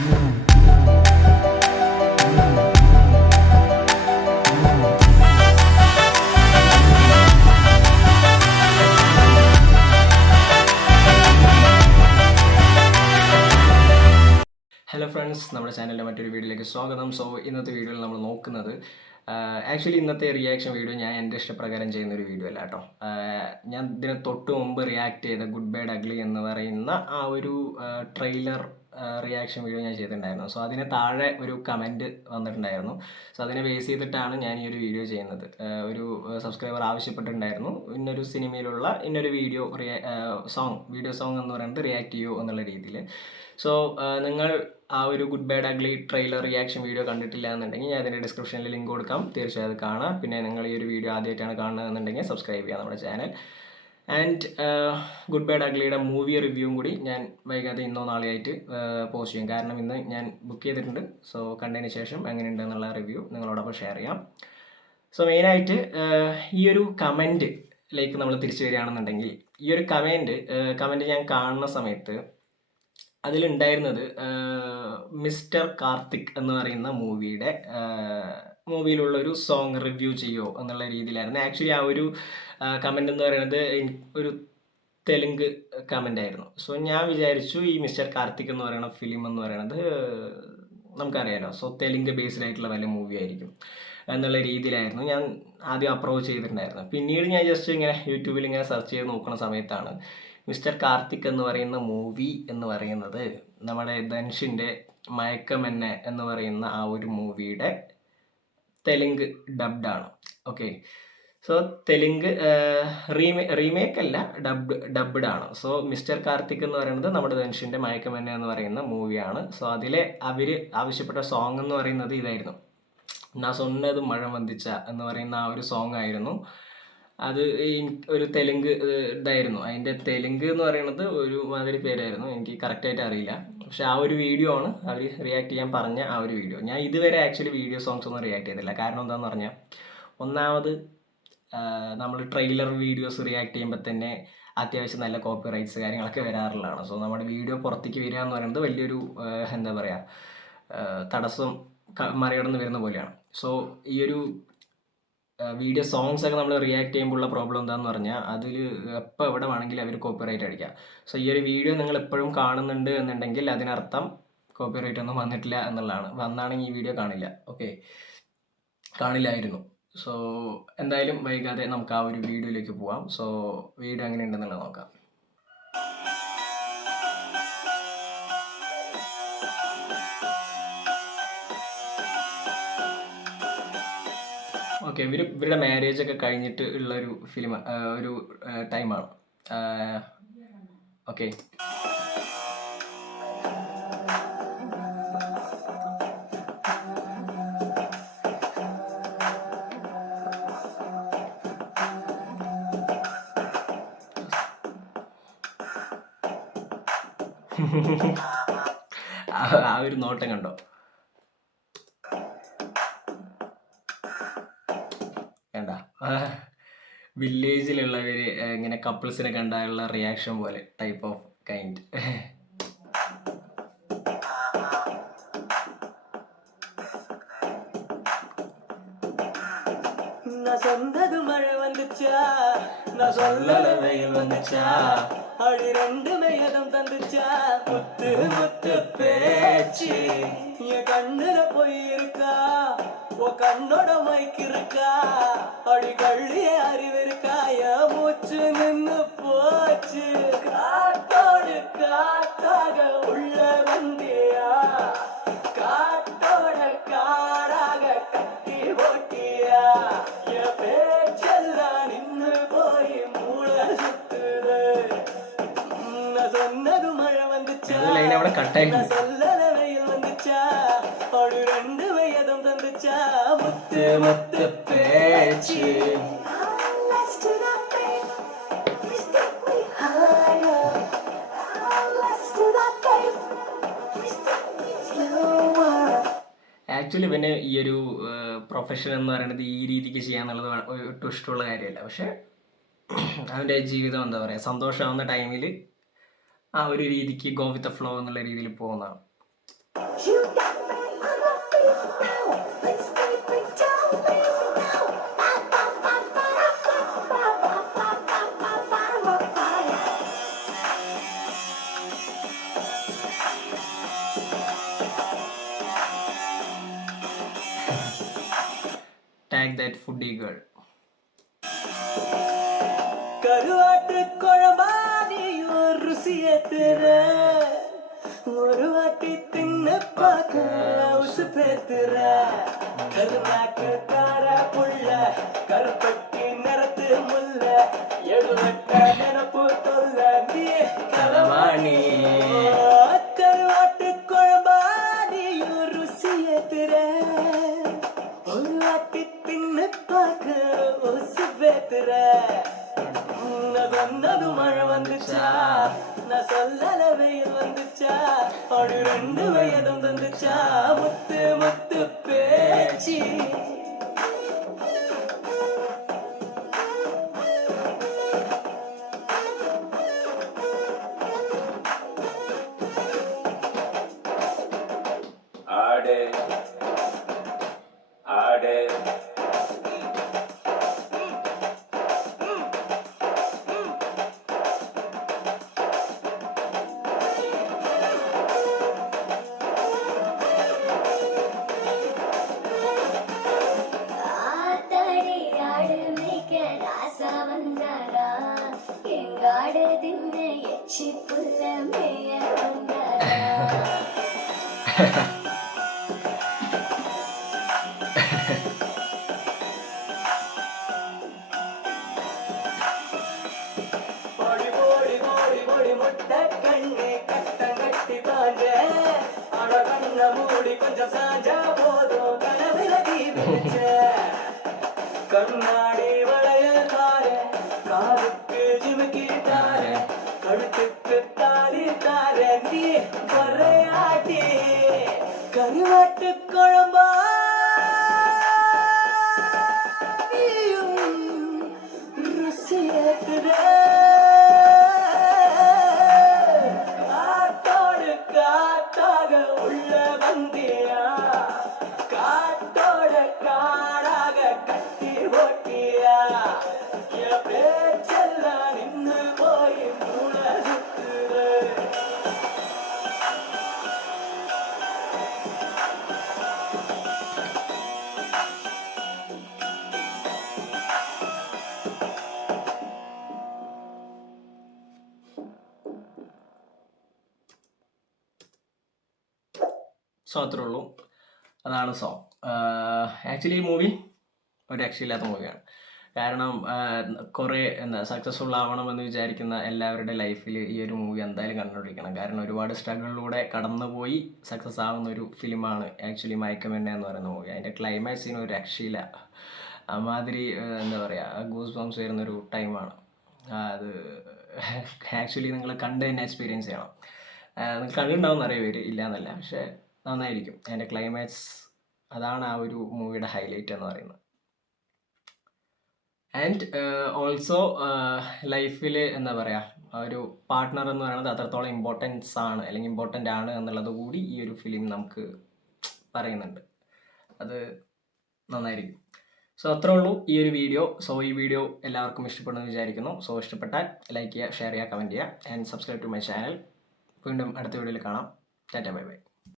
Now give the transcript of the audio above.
Hello friends, നമ്മുടെ ചാനലിലെ മറ്റൊരു വീഡിയോയിലേക്ക് സ്വാഗതം. സോ ഇന്നത്തെ വീഡിയോയിൽ നമ്മൾ നോക്കുന്നത് ആക്ച്വലി ഇന്നത്തെ റിയാക്ഷൻ വീഡിയോ ഞാൻ എൻ്റെ ഇഷ്ടപ്രകാരം ചെയ്യുന്നൊരു വീഡിയോ അല്ല കേട്ടോ. ഞാൻ ഇതിന് തൊട്ട് മുമ്പ് റിയാക്ട് ചെയ്ത ഗുഡ് ബാഡ് അഗ്ലി എന്ന് പറയുന്ന ആ ഒരു ട്രെയിലർ റിയാക്ഷൻ വീഡിയോ ഞാൻ ചെയ്തിട്ടുണ്ടായിരുന്നു. സോ അതിന് താഴെ ഒരു കമൻറ്റ് വന്നിട്ടുണ്ടായിരുന്നു. സോ അതിനെ ബേസ് ചെയ്തിട്ടാണ് ഞാൻ ഈ ഒരു വീഡിയോ ചെയ്യുന്നത്. ഒരു സബ്സ്ക്രൈബർ ആവശ്യപ്പെട്ടിട്ടുണ്ടായിരുന്നു ഇന്നൊരു സിനിമയിലുള്ള ഇന്നൊരു വീഡിയോ വീഡിയോ സോങ് എന്ന് പറയുന്നത് റിയാക്ട് ചെയ്യൂ എന്നുള്ള രീതിയിൽ. സോ നിങ്ങൾ ആ ഒരു good bad ugly trailer reaction video കണ്ടിട്ടില്ല എന്നുണ്ടെങ്കിൽ ഞാൻ അതിൻ്റെ ഡിസ്ക്രിപ്ഷനിൽ ലിങ്ക് കൊടുക്കാം, തീർച്ചയായും അത് കാണാം. പിന്നെ നിങ്ങൾ ഈ ഒരു വീഡിയോ ആദ്യമായിട്ടാണ് കാണുന്നതെന്നുണ്ടെങ്കിൽ സബ്സ്ക്രൈബ് ചെയ്യാം നമ്മുടെ ചാനൽ. ആൻഡ് ഗുഡ് ബാഡ് അഗ്ലിയുടെ മൂവി റിവ്യൂവും കൂടി ഞാൻ വൈകാതെ ഇന്നോ നാളെയായിട്ട് പോസ്റ്റ് ചെയ്യും. കാരണം ഇന്ന് ഞാൻ ബുക്ക് ചെയ്തിട്ടുണ്ട്. സോ കണ്ടതിന് ശേഷം എങ്ങനെയുണ്ട് എന്നുള്ള റിവ്യൂ നിങ്ങളോടൊപ്പം ഷെയർ ചെയ്യാം. സോ മെയിനായിട്ട് ഈ ഒരു കമൻറ്റിലേക്ക് നമ്മൾ തിരിച്ചു വരികയാണെന്നുണ്ടെങ്കിൽ, ഈ ഒരു കമൻറ്റ് ഞാൻ കാണുന്ന സമയത്ത് അതിലുണ്ടായിരുന്നത് മിസ്റ്റർ കാർത്തിക് എന്ന് പറയുന്ന മൂവിയിലുള്ള ഒരു സോങ് റിവ്യൂ ചെയ്യുമോ എന്നുള്ള രീതിയിലായിരുന്നു. ആക്ച്വലി ആ ഒരു കമൻ്റ് എന്ന് പറയുന്നത് ഒരു തെലുങ്ക് കമൻ്റ് ആയിരുന്നു. സോ ഞാൻ വിചാരിച്ചു ഈ മിസ്റ്റർ കാർത്തിക് എന്ന് പറയുന്ന ഫിലിം എന്ന് പറയുന്നത് നമുക്കറിയാലോ, സോ തെലുങ്ക് ബേസ്ഡ് ആയിട്ടുള്ള വല്ല മൂവി ആയിരിക്കും എന്നുള്ള രീതിയിലായിരുന്നു ഞാൻ ആദ്യം അപ്രോച്ച് ചെയ്തിട്ടുണ്ടായിരുന്നു. പിന്നീട് ഞാൻ ജസ്റ്റ് ഇങ്ങനെ യൂട്യൂബിൽ ഇങ്ങനെ സെർച്ച് ചെയ്ത് നോക്കുന്ന സമയത്താണ് മിസ്റ്റർ കാർത്തിക് എന്ന് പറയുന്ന മൂവി എന്ന് പറയുന്നത് നമ്മുടെ ധനുഷിൻ്റെ മയക്കമെന്നെ എന്ന് പറയുന്ന ആ ഒരു മൂവിയുടെ തെലുങ്ക് ഡബ്ഡാണ്. ഓക്കെ, സോ തെലുങ്ക് റീമേക്ക് അല്ല, ഡബ്ഡ് ആണ്. സോ മിസ്റ്റർ കാർത്തിക് എന്ന് പറയുന്നത് നമ്മുടെ ധനുഷിൻ്റെ മയക്കമെന്നെ എന്ന് പറയുന്ന മൂവിയാണ്. സോ അതിലെ അവർ ആവശ്യപ്പെട്ട സോങ് എന്ന് പറയുന്നത് ഇതായിരുന്നു, നാ സൊന്നത് മഴ വന്ദിച്ച എന്ന് പറയുന്ന ആ ഒരു സോങ് ആയിരുന്നു. അത് ഒരു തെലുങ്ക് ഇതായിരുന്നു. അതിൻ്റെ തെലുങ്ക് എന്ന് പറയുന്നത് ഒരു മാതിരി പേരായിരുന്നു, എനിക്ക് കറക്റ്റായിട്ട് അറിയില്ല. പക്ഷെ ആ ഒരു വീഡിയോ ആണ് അവർ റിയാക്ട് ചെയ്യാൻ പറഞ്ഞ ആ ഒരു വീഡിയോ. ഞാൻ ഇതുവരെ ആക്ച്വലി വീഡിയോ സോങ്സ് ഒന്നും റിയാക്ട് ചെയ്തില്ല. കാരണം എന്താണെന്ന് പറഞ്ഞാൽ, ഒന്നാമത് നമ്മൾ ട്രെയിലർ വീഡിയോസ് റിയാക്ട് ചെയ്യുമ്പോൾ തന്നെ അത്യാവശ്യം നല്ല കോപ്പി റൈറ്റ്സ് കാര്യങ്ങളൊക്കെ വരാറുള്ളതാണ്. സോ നമ്മുടെ വീഡിയോ പുറത്തേക്ക് വരിക എന്ന് പറയുന്നത് വലിയൊരു എന്താ പറയുക, തടസ്സം മറികടന്ന് വരുന്ന പോലെയാണ്. സോ ഈ ഒരു വീഡിയോ സോങ്സ് ഒക്കെ നമ്മൾ റിയാക്ട് ചെയ്യുമ്പോഴുള്ള പ്രോബ്ലം എന്താണെന്ന് പറഞ്ഞാൽ, അതിൽ എപ്പോൾ എവിടെ വേണമെങ്കിലും അവർ കോപ്പിറൈറ്റ് അടിക്കാം. സോ ഈ ഒരു വീഡിയോ നിങ്ങൾ എപ്പോഴും കാണുന്നുണ്ട് എന്നുണ്ടെങ്കിൽ അതിനർത്ഥം കോപ്പിറൈറ്റ് ഒന്നും വന്നിട്ടില്ല എന്നുള്ളതാണ്. വന്നാണെങ്കിൽ ഈ വീഡിയോ കാണില്ല. ഓക്കെ, കാണില്ലായിരുന്നു. സോ എന്തായാലും വൈകാതെ നമുക്ക് ആ ഒരു വീഡിയോയിലേക്ക് പോവാം. സോ വീഡിയോ എങ്ങനെയുണ്ടെന്നുള്ളത് നോക്കാം. ഓക്കെ, ഇവരുടെ മാരേജ് ഒക്കെ കഴിഞ്ഞിട്ട് ഉള്ള ഒരു ഫിലിം, ഒരു ടൈമാണ്. ഓക്കെ, ആ ഒരു നോട്ടം കണ്ടോ? വേണ്ട, വില്ലേജിലുള്ളവർ ഇങ്ങനെ കപ്പിൾസിനെ കണ്ടാലുള്ള റിയാക്ഷൻ പോലെ ടൈപ്പ് ഓഫ് കൈൻഡ്. சொந்தது மழை வந்துச்சா, நான் சொல்லல வெயில் வந்துச்சா, அடி ரெண்டுமே எதம் தந்துச்சா, முத்து முத்து பேச்சு என் கண்ணுல போயிருக்கா, ஓ கண்ணோட மைக்கு இருக்கா, அடி கள்ளிய அறிவு இருக்கா, என் மூச்சு நின்னு போச்சு, காத்தோடு காத்தாக உள்ள வந்தியா, காத்தோட காராக கட்டி ஓட்டியா, என் பேச்செல்லாம் நின்னு போய் மூளை சுத்துது, நான் சொன்னது மழை வந்துச்சா, நான் சொல்லல வெயில் வந்துச்சா, அடு ரெண்டு வயதும் தந்துச்சா, முத்து முத்து பேச்சு. ആക്ച്വലി പിന്നെ ഈ ഒരു പ്രൊഫഷൻ എന്ന് പറയുന്നത് ഈ രീതിക്ക് ചെയ്യാന്നുള്ളത് ഒട്ടും ഇഷ്ടമുള്ള കാര്യമല്ല. പക്ഷെ അവൻ്റെ ജീവിതം എന്താ പറയുക, സന്തോഷമാവുന്ന ടൈമിൽ ആ ഒരു രീതിക്ക് ഗോ വിത്ത് ദ ഫ്ലോ എന്നുള്ള രീതിയിൽ പോകുന്നതാണ്. You got me on my feet now. Let's break down, baby, now. Ba, ba, ba, ba, ba, ba, ba, ba, ba, ba, ba, ba, ba. Tag that foodie girl. கருவாட்டு குழம்பானியும் ருசியேத்துற ஒரு வாட்டி தின்னு பார்க்க உசு பேத்துற கருநாக்கு கார புள்ள கருப்பட்டி நிறத்து முல்ல எழுவட்ட நினப்பு தொல்ல நீ களவாணி கருவாட்டு குழம்பானியும் ருசியேத்துற ஒரு வாட்டி தின்னு பார்க்க உசு பேத்துற நான் சொன்னது மழை வந்துச்சா நான் சொல்லல வெயில் வந்துச்சா ஒரு 2 வயதும் தந்துச்சா முத்து முத்து பேச்சு ஆடு ஆடு எங்காடு தின்ன எச்சி புல்ல மேய வந்தாரா போடி போடி போடி போடி முட்டை கண்ணு கட்டி பாஞ்ச அட கண்ண மூடி கொஞ்சம் சாஞ்சா போதும் கனவுல தீ பிடிச்ச கண்ணாடி வளையல் தார காலுக்கு ஜிமுக்கி தார கழுத்துக்கு தாரி தார நீ வரையாட்டி கருவாட்டு குழம்பா காட்டோடு காட்டாக உள்ள வந்தியா காட்டோட காடாக கட்டி ஓட்டியா என் பேச்செல்லாம் நின்று போய் மூளை சுத்துது സോ അത്രേ ഉള്ളൂ. അതാണ് സോങ്. ആക്ച്വലി ഈ മൂവി ഒരു രക്ഷയില്ലാത്ത മൂവിയാണ്. കാരണം കുറേ സക്സസ്ഫുൾ ആവണമെന്ന് വിചാരിക്കുന്ന എല്ലാവരുടെ ലൈഫിൽ ഈ ഒരു മൂവി എന്തായാലും കണ്ടുകൊണ്ടിരിക്കണം. കാരണം ഒരുപാട് സ്ട്രഗിളിലൂടെ കടന്നുപോയി സക്സസ് ആവുന്ന ഒരു ഫിലിമാണ് ആക്ച്വലി മയക്കമെണ്ണ എന്ന് പറയുന്ന മൂവി. അതിൻ്റെ ക്ലൈമാക്സിന് ഒരു രക്ഷയില്ല. അമാതിരി എന്താ പറയുക, ഗൂസ് ബംസ് വരുന്നൊരു ടൈമാണ് അത്. ആക്ച്വലി നിങ്ങൾ കണ്ട് തന്നെ എക്സ്പീരിയൻസ് ചെയ്യണം. നിങ്ങൾ കണ്ടിട്ടുണ്ടാവും നിറയെ പേര്, ഇല്ല എന്നല്ല, പക്ഷേ നന്നായിരിക്കും. അതിൻ്റെ ക്ലൈമാക്സ് അതാണ് ആ ഒരു മൂവിയുടെ ഹൈലൈറ്റ് എന്ന് പറയുന്നത്. ആൻഡ് ഓൾസോ ലൈഫിൽ എന്താ പറയുക, ഒരു പാർട്ട്ണർ എന്ന് പറയുന്നത് അത്രത്തോളം ഇമ്പോർട്ടൻസ് ആണ്, അല്ലെങ്കിൽ ഇമ്പോർട്ടൻ്റ് ആണ് എന്നുള്ളത് കൂടി ഈ ഒരു ഫിലിം നമുക്ക് പറയുന്നുണ്ട്. അത് നന്നായിരിക്കും. സോ അത്രേ ഉള്ളൂ ഈ ഒരു വീഡിയോ. സോ ഈ വീഡിയോ എല്ലാവർക്കും ഇഷ്ടപ്പെടുമെന്ന് വിചാരിക്കുന്നു. സോ ഇഷ്ടപ്പെട്ടാൽ ലൈക്ക് ചെയ്യുക, ഷെയർ ചെയ്യുക, കമൻറ്റ് ചെയ്യുക and subscribe to my channel. വീണ്ടും അടുത്ത വീഡിയോയിൽ കാണാം. Tata, bye by.